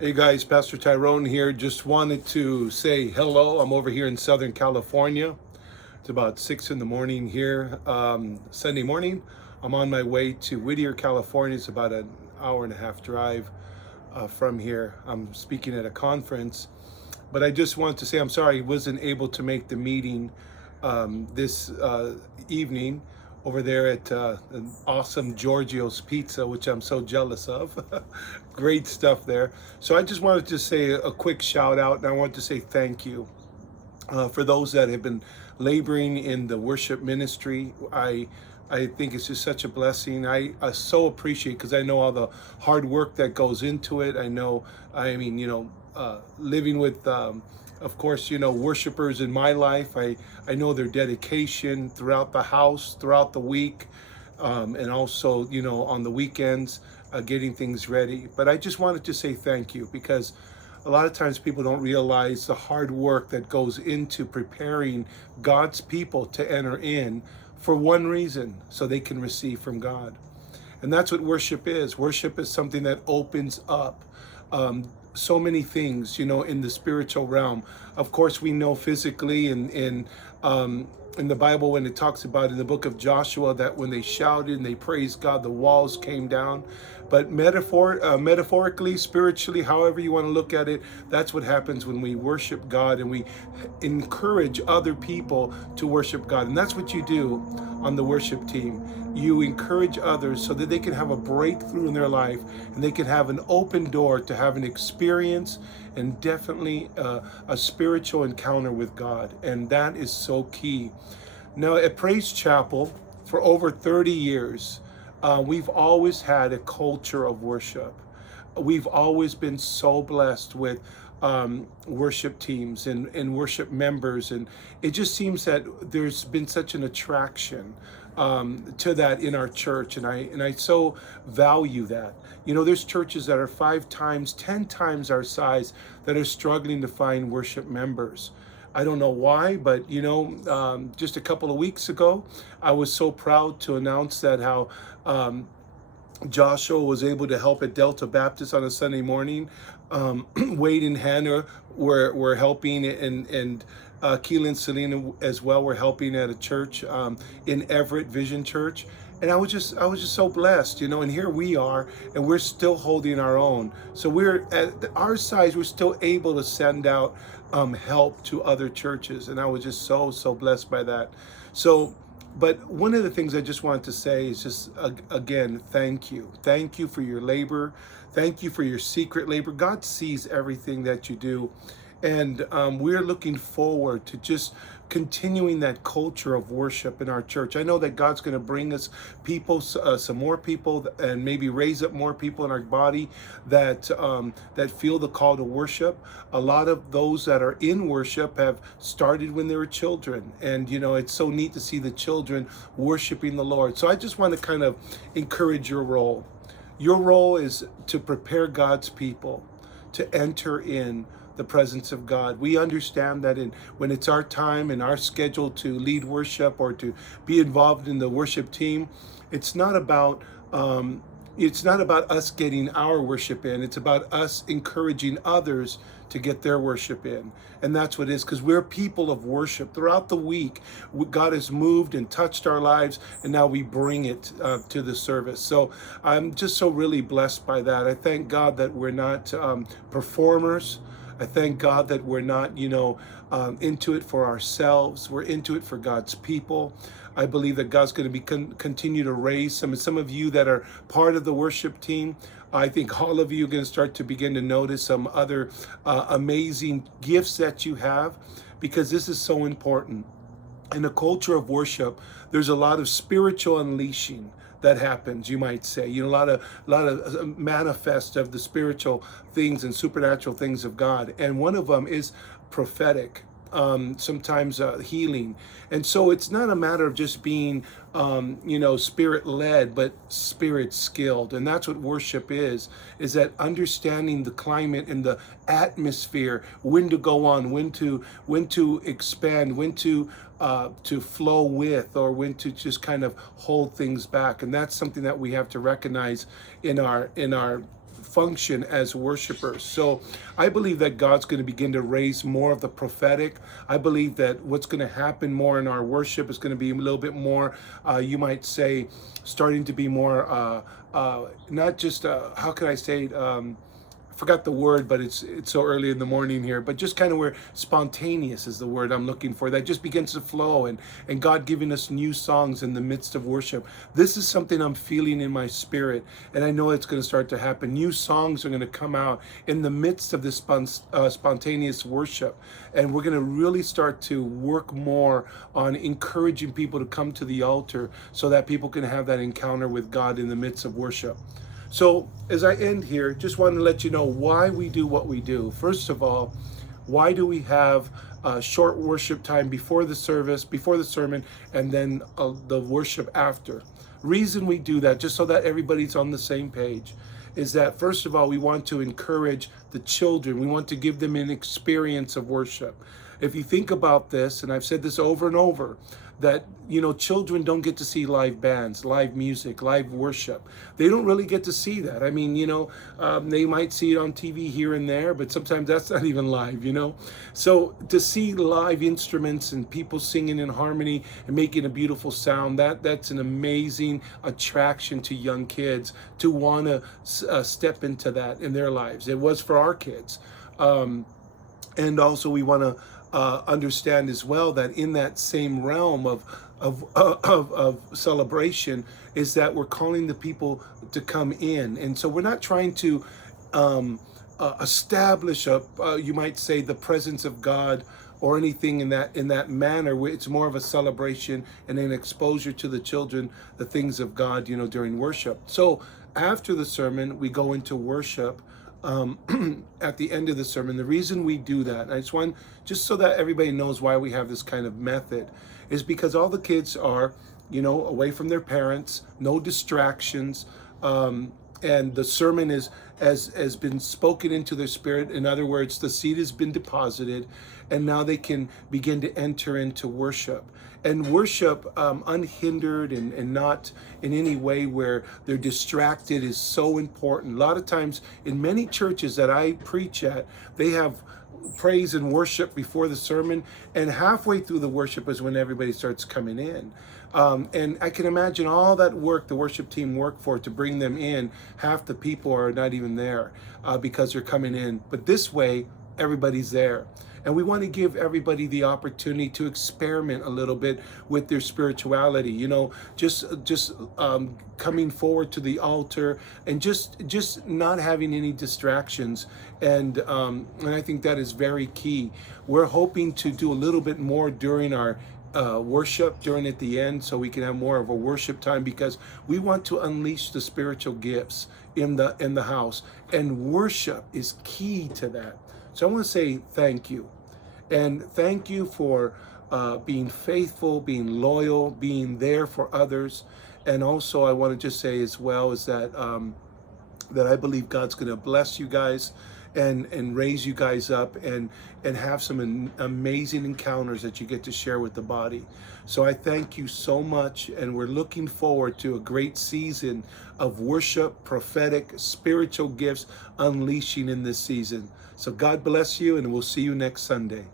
Hey guys, Pastor Tyrone here. Just wanted to say hello. I'm over here in Southern California. It's about 6 in the morning here, Sunday morning. I'm on my way to Whittier, California. It's about an hour and a half drive from here. I'm speaking at a conference, but I just wanted to say I'm sorry I wasn't able to make the meeting this evening over there at an awesome Giorgio's Pizza, which I'm so jealous of. Great stuff there. So I just wanted to say a quick shout out, and I want to say thank you for those that have been laboring in the worship ministry. I think it's just such a blessing. I so appreciate, because I know all the hard work that goes into it. I know, living with, of course, worshipers in my life. I know their dedication throughout the house, throughout the week, and also, on the weekends, getting things ready. But I just wanted to say thank you, because a lot of times people don't realize the hard work that goes into preparing God's people to enter in for one reason: so they can receive from God. And that's what worship is. Worship is something that opens up so many things, in the spiritual realm. Of course, we know physically in the Bible, when it talks about in the book of Joshua, that when they shouted and they praised God, the walls came down. But metaphorically, spiritually, however you want to look at it, that's what happens when we worship God and we encourage other people to worship God. And that's what you do on the worship team. You encourage others so that they can have a breakthrough in their life, and they can have an open door to have an experience, and definitely a spiritual encounter with God. And that is so key. Now, at Praise Chapel, for over 30 years, we've always had a culture of worship. We've always been so blessed with worship teams and worship members. And it just seems that there's been such an attraction to that in our church. And I so value that. There's churches that are 5 times, 10 times our size that are struggling to find worship members. I don't know why, but just a couple of weeks ago, I was so proud to announce that how Joshua was able to help at Delta Baptist on a Sunday morning. Wade and Hannah were helping, and Keelan and Selena as well were helping at a church in Everett Vision Church. And I was just so blessed, and here we are, and we're still holding our own. So we're at our size, we're still able to send out help to other churches, and I was just so blessed by that. So, but one of the things I just wanted to say is just, again, thank you. Thank you for your labor. Thank you for your secret labor. God sees everything that you do. And we're looking forward to just continuing that culture of worship in our church. I know that God's going to bring us people, some more people, and maybe raise up more people in our body that feel the call to worship. A lot of those that are in worship have started when they were children, and it's so neat to see the children worshiping the Lord. So I just want to kind of encourage your role. Your role is to prepare God's people to enter in the presence of God. We understand that when it's our time and our schedule to lead worship or to be involved in the worship team, it's not about us getting our worship in. It's about us encouraging others to get their worship in. And that's what it is, because we're people of worship. Throughout the week, God has moved and touched our lives, and now we bring it to the service. So I'm just so really blessed by that. I thank God that we're not performers. I thank God that we're not, into it for ourselves. We're into it for God's people. I believe that God's going to be continue to raise some of you that are part of the worship team. I think all of you are going to start to begin to notice some other amazing gifts that you have, because this is so important. In a culture of worship, there's a lot of spiritual unleashing that happens, you might say. A lot of manifest of the spiritual things and supernatural things of God. And one of them is prophetic, sometimes healing. And so it's not a matter of just being, spirit led, but spirit skilled. And that's what worship is that understanding the climate and the atmosphere, when to go on, when to expand, when to flow with, or when to just kind of hold things back. And that's something that we have to recognize in our function as worshipers. So I believe that God's going to begin to raise more of the prophetic. I believe that what's going to happen more in our worship is going to be a little bit more, you might say, starting to be more, not just, how can I say it? Forgot the word, but it's so early in the morning here, but just kind of where spontaneous is the word I'm looking for, that just begins to flow, and God giving us new songs in the midst of worship. This is something I'm feeling in my spirit, and I know it's going to start to happen. New songs are going to come out in the midst of this spontaneous worship, and we're going to really start to work more on encouraging people to come to the altar so that people can have that encounter with God in the midst of worship. So as I end here, just want to let you know why we do what we do. First of all, why do we have a short worship time before the service, before the sermon, and then the worship after? Reason we do that, just so that everybody's on the same page, is that first of all, we want to encourage the children. We want to give them an experience of worship. If you think about this, and I've said this over and over, that, you know, children don't get to see live bands, live music, live worship. They don't really get to see that. I mean, you know, they might see it on TV here and there, but sometimes that's not even live, you know. So to see live instruments and people singing in harmony and making a beautiful sound, that's an amazing attraction to young kids to want to step into that in their lives. It was for our kids. And also we want to understand as well that in that same realm of celebration is that we're calling the people to come in. And so we're not trying to establish you might say, the presence of God or anything in that manner. It's more of a celebration and an exposure to the children, the things of God, you know, during worship. So after the sermon, we go into worship. At the end of the sermon, the reason we do that, and just so that everybody knows why we have this kind of method, is because all the kids are, you know, away from their parents, no distractions, and the sermon has been spoken into their spirit. In other words, the seed has been deposited, and now they can begin to enter into worship. And worship unhindered and not in any way where they're distracted is so important. A lot of times in many churches that I preach at, they have praise and worship before the sermon, and halfway through the worship is when everybody starts coming in. And I can imagine all that work the worship team worked for to bring them in. Half the people are not even there because they're coming in. But this way, everybody's there. And we want to give everybody the opportunity to experiment a little bit with their spirituality, you know, just coming forward to the altar and just not having any distractions. And I think that is very key. We're hoping to do a little bit more during our worship at the end, so we can have more of a worship time, because we want to unleash the spiritual gifts in the house, and worship is key to that. So I want to say thank you. And thank you for being faithful, being loyal, being there for others. And also I want to just say as well is that that I believe God's going to bless you guys and raise you guys up and have some amazing encounters that you get to share with the body. So I thank you so much, and we're looking forward to a great season of worship, prophetic, spiritual gifts unleashing in this season. So God bless you, and we'll see you next Sunday.